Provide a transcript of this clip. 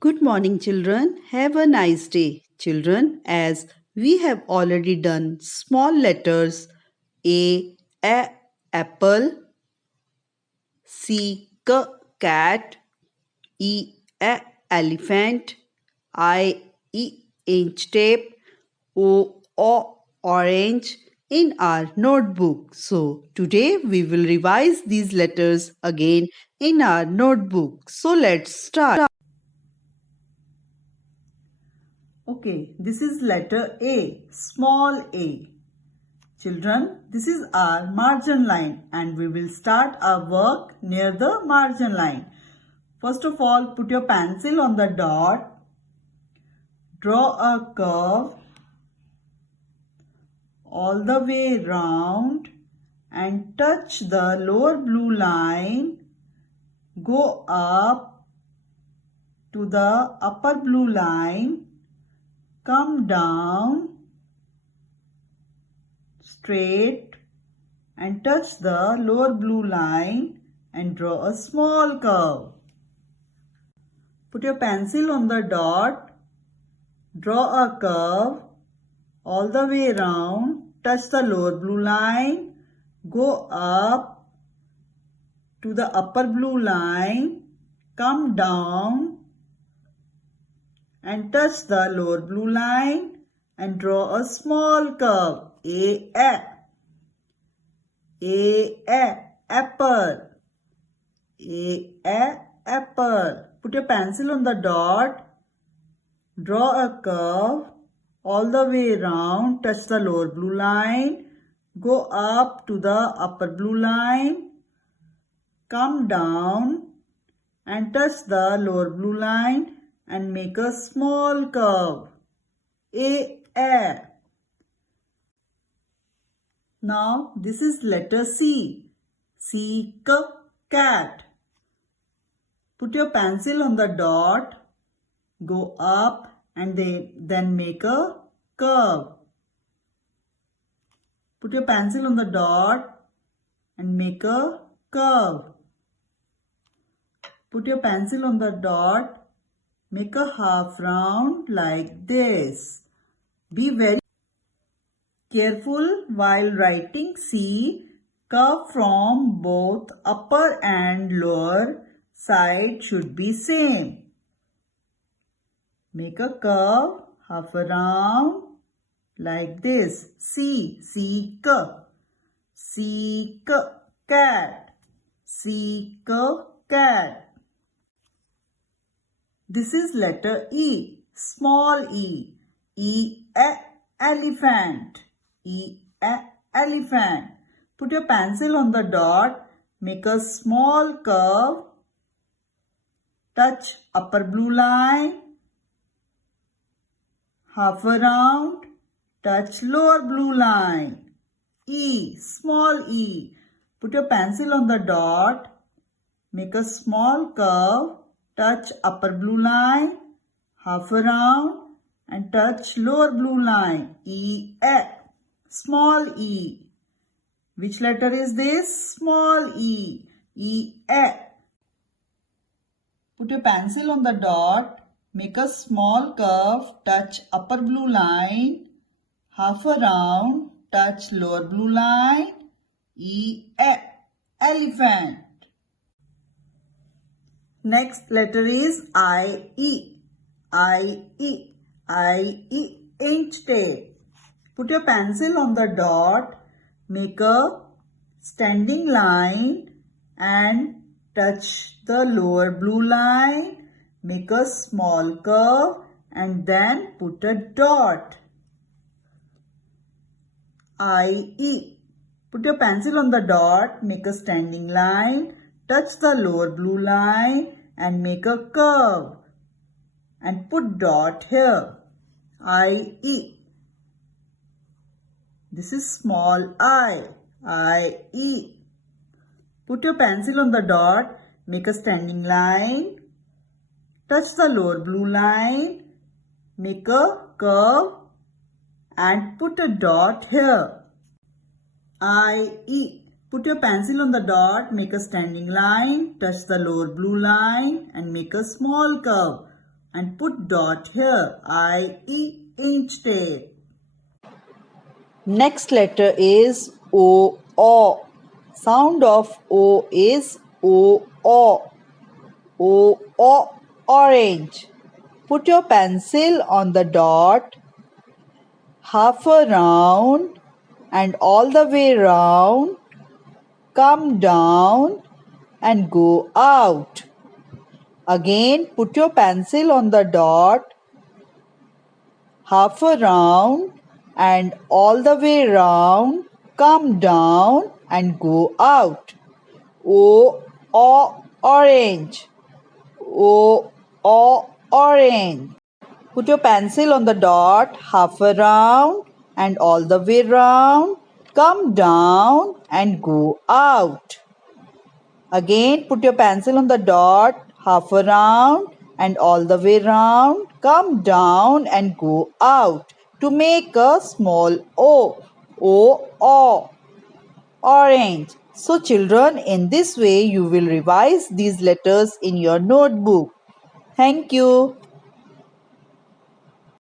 Good morning, children. Have a nice day, children. As we have already done small letters a apple, cat, elephant, inch tape, orange in our notebook. So today we will revise these letters again in our notebook. So let's start. Okay, this is letter A, small a. Children, this is our margin line and we will start our work near the margin line. First of all, put your pencil on the dot, draw a curve all the way round and touch the lower blue line, go up to the upper blue line, come down straight and touch the lower blue line and draw a small curve. Put your pencil on the dot, draw a curve all the way round, touch the lower blue line, go up to the upper blue line, come down and touch the lower blue line and draw a small curve. Apple. Apple. Put your pencil on the dot, draw a curve all the way round, touch the lower blue line, go up to the upper blue line, come down and touch the lower blue line and make a small curve. A. Now this is letter C. Cat. Put your pencil on the dot, go up and then make a curve. Put your pencil on the dot and make a curve. Put your pencil on the dot, make a half round like this. Be very careful while writing C. Curve from both upper and lower side should be same. Make a curve half around like this. Cat. Cat. This is letter E, small e. Elephant. Elephant. Put your pencil on the dot, make a small curve, touch upper blue line, half around, touch lower blue line. Small e. Put your pencil on the dot, make a small curve, touch upper blue line, half around and touch lower blue line. Small e. Which letter is this? Small e. Put your pencil on the dot, make a small curve, touch upper blue line, half around, touch lower blue line. Elephant. Next letter is I. Inch tape. Put your pencil on the dot, make a standing line and touch the lower blue line, make a small curve and then put a dot. Put your pencil on the dot, make a standing line, touch the lower blue line and make a curve and put dot here. This is small I. Put your pencil on the dot, make a standing line, touch the lower blue line, make a curve and put a dot here. Put your pencil on the dot, make a standing line, touch the lower blue line and make a small curve and put dot here, I-E, inch tape. Next letter is O, O. Sound of O is O, O. O, O, orange. Put your pencil on the dot, half around and all the way round. Come down and go out. Again, put your pencil on the dot, half around and all the way round. Come down and go out. O, O, orange. O, O, orange. Put your pencil on the dot, half around and all the way round. Come down and go out. Again, put your pencil on the dot, half around and all the way round. Come down and go out to make a small O. O, O, orange. So children, in this way you will revise these letters in your notebook. Thank you.